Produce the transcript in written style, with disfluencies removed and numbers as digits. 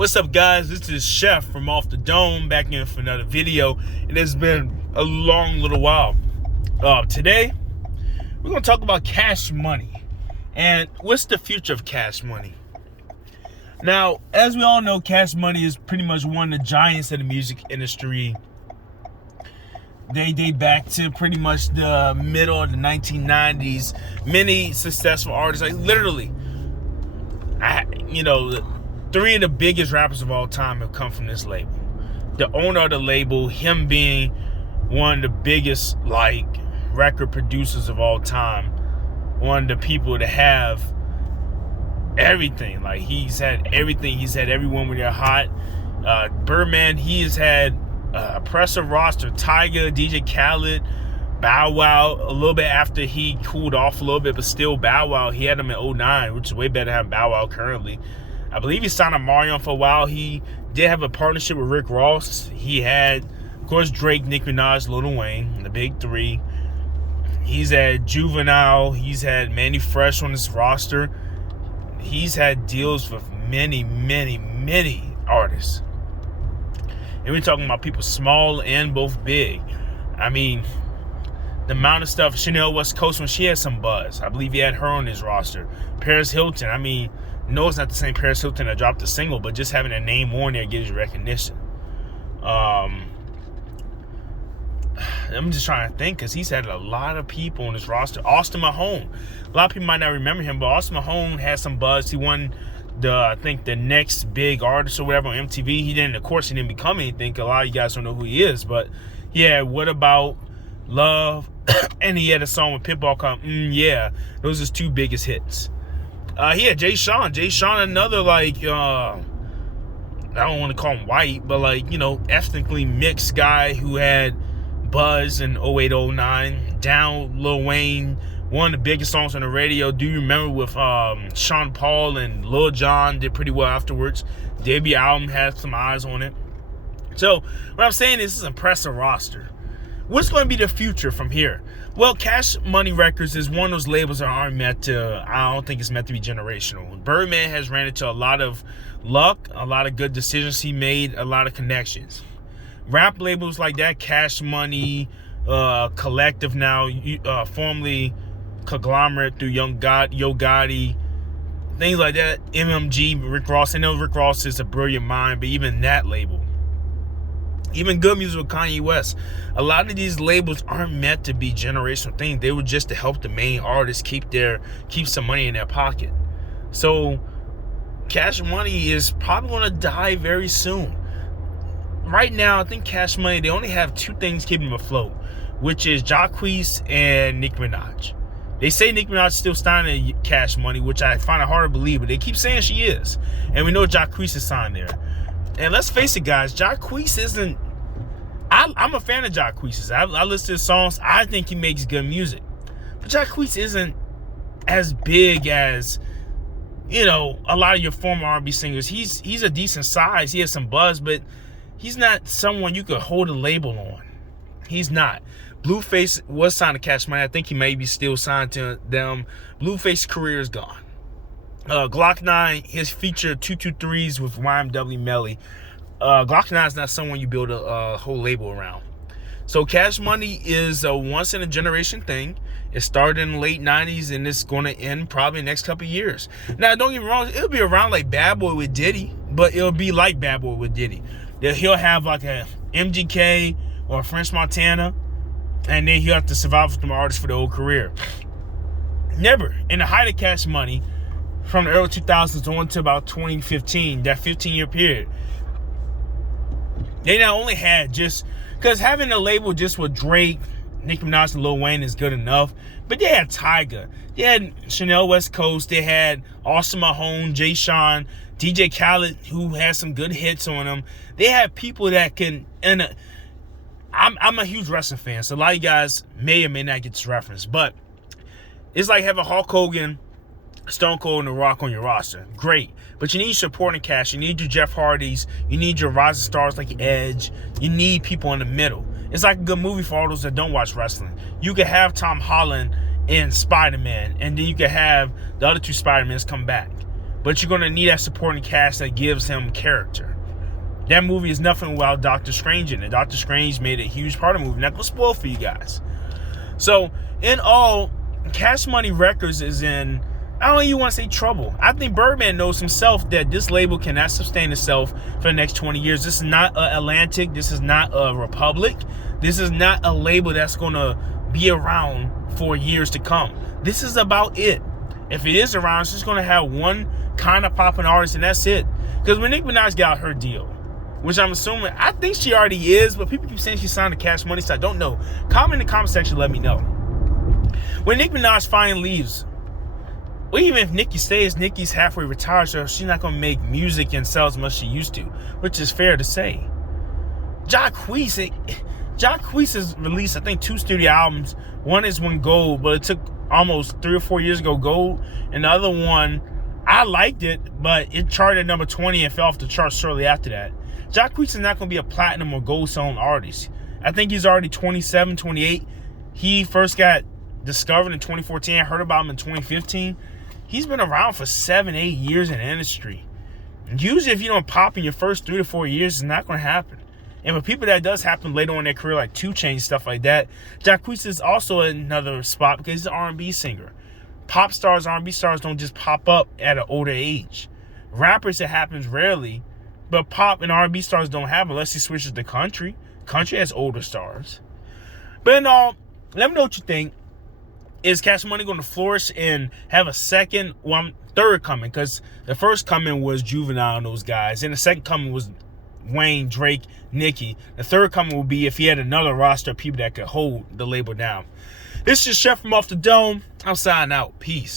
What's up, guys? This is Chef from Off the Dome back in for another video. It has been a long little while. Today, we're going to talk about Cash Money. And what's the future of Cash Money? Now, as we all know, Cash Money is pretty much one of the giants of the music industry. They date back to pretty much the middle of the 1990s. Many successful artists, like literally, three of the biggest rappers of all time have come from this label. The owner of the label, him being one of the biggest record producers of all time, one of the people to have everything. Like, he's had everything. He's had everyone when they're hot. Birdman, he has had a impressive roster. Tyga, DJ Khaled, Bow Wow. A little bit after he cooled off a little bit, but still Bow Wow. He had him in 2009, which is way better than having Bow Wow currently. I believe he signed a Marion for a while. He did have a partnership with Rick Ross. He had, of course, Drake, Nicki Minaj, Lil Wayne, the big three. He's had Juvenile. He's had Manny Fresh on his roster. He's had deals with many, many, many artists. And we're talking about people small and both big. I mean, the amount of stuff. Chanel West Coast, when she had some buzz, I believe he had her on his roster. Paris Hilton, I mean, no, it's not the same Paris Hilton that dropped the single, but just having a name on there gives you recognition. I'm just trying to think, because he's had a lot of people on his roster. Austin Mahone. A lot of people might not remember him, but Austin Mahone had some buzz. He won the next big artist or whatever on MTV. He didn't become anything. A lot of you guys don't know who he is, but yeah, What About Love? And he had a song with Pitbull called Yeah. Those are his two biggest hits. He had Jay Sean. Jay Sean, another I don't want to call him white, but ethnically mixed guy who had buzz in 08, 09. Down, Lil Wayne, one of the biggest songs on the radio. Do you remember with Sean Paul and Lil Jon? Did pretty well afterwards. Debut album had some eyes on it. So what I'm saying is, this is an impressive roster. What's going to be the future from here? Well, Cash Money Records is one of those labels that aren't meant to, I don't think it's meant to be generational. Birdman has ran into a lot of luck, a lot of good decisions he made, a lot of connections. Rap labels like that, Cash Money, Collective now, formerly Conglomerate through Yo Gotti, things like that, MMG, Rick Ross. I know Rick Ross is a brilliant mind, but even that label. Even good music with Kanye West. A lot of these labels aren't meant to be generational things. They were just to help the main artists keep some money in their pocket. So Cash Money is probably going to die very soon. Right now, I think Cash Money, they only have two things keeping them afloat, which is Jacquees and Nicki Minaj. They say Nicki Minaj is still signing Cash Money, which I find it hard to believe, but they keep saying she is. And we know Jacquees is signed there. And let's face it, guys, Jacquees isn't... I'm a fan of Jacquees. I listen to his songs. I think he makes good music. But Jacquees isn't as big as, a lot of your former R&B singers. He's a decent size. He has some buzz, but he's not someone you could hold a label on. He's not. Blueface was signed to Cash Money. I think he may be still signed to them. Blueface's career is gone. Glock 9, his feature 223s with YMW Melly. Glock 9 is not someone you build a whole label around. So Cash Money is a once in a generation thing. It started in the late 90s and it's going to end probably in the next couple of years. Now, don't get me wrong, it'll be around like Bad Boy with Diddy, but it'll be like Bad Boy with Diddy. He'll have like a MGK or a French Montana, and then he'll have to survive with them artists for the whole career. Never, in the height of Cash Money, from the early 2000s on to about 2015, that 15-year period, they not only had just, because having a label just with Drake, Nicki Minaj, and Lil Wayne is good enough, but they had Tyga, they had Chanel West Coast, they had Austin Mahone, Jay Sean, DJ Khaled, who has some good hits on them. They had people that can, and I'm a huge wrestling fan, so a lot of you guys may or may not get this reference, but it's like having Hulk Hogan, Stone Cold, and The Rock on your roster. Great. But you need supporting cast. You need your Jeff Hardys. You need your rising stars like Edge. You need people in the middle. It's like a good movie for all those that don't watch wrestling. You could have Tom Holland in Spider-Man, and then you could have the other two Spider-Mans come back. but you're going to need that supporting cast that gives him character. That movie is nothing without Doctor Strange in it. Doctor Strange made a huge part of the movie. Not going to spoil for you guys. So, in all, Cash Money Records is in, I don't even want to say trouble. I think Birdman knows himself that this label cannot sustain itself for the next 20 years. This is not Atlantic. This is not a Republic. This is not a label that's going to be around for years to come. This is about it. If it is around, it's just going to have one kind of popping artist, and that's it. Because when Nicki Minaj got her deal, which I'm assuming, I think she already is, but people keep saying she signed a Cash Money, so I don't know. Comment in the comment section, let me know. When Nicki Minaj finally leaves, or even if Nicki stays, Nicki's halfway retired, so she's not going to make music and sell as much as she used to, which is fair to say. Jacquees has released, I think, 2 studio albums. One is When Gold, but it took almost 3 or 4 years ago, Gold. And the other one, I liked it, but it charted at number 20 and fell off the charts shortly after that. Jacquees is not going to be a platinum or gold selling artist. I think he's already 27, 28. He first got discovered in 2014. I heard about him in 2015. He's been around for 7, 8 years in the industry. And usually if you don't pop in your first 3 to 4 years, it's not going to happen. And for people that does happen later on in their career, like 2 Chainz, stuff like that, Jacquees is also another spot because he's an R&B singer. Pop stars, R&B stars don't just pop up at an older age. Rappers, it happens rarely, but pop and R&B stars don't have unless he switches to country. Country has older stars. But in all, let me know what you think. Is Cash Money going to flourish and have a third coming? Because the first coming was Juvenile and those guys, and the second coming was Wayne, Drake, Nicki. The third coming will be if he had another roster of people that could hold the label down. This is Chef from Off the Dome. I'm signing out. Peace.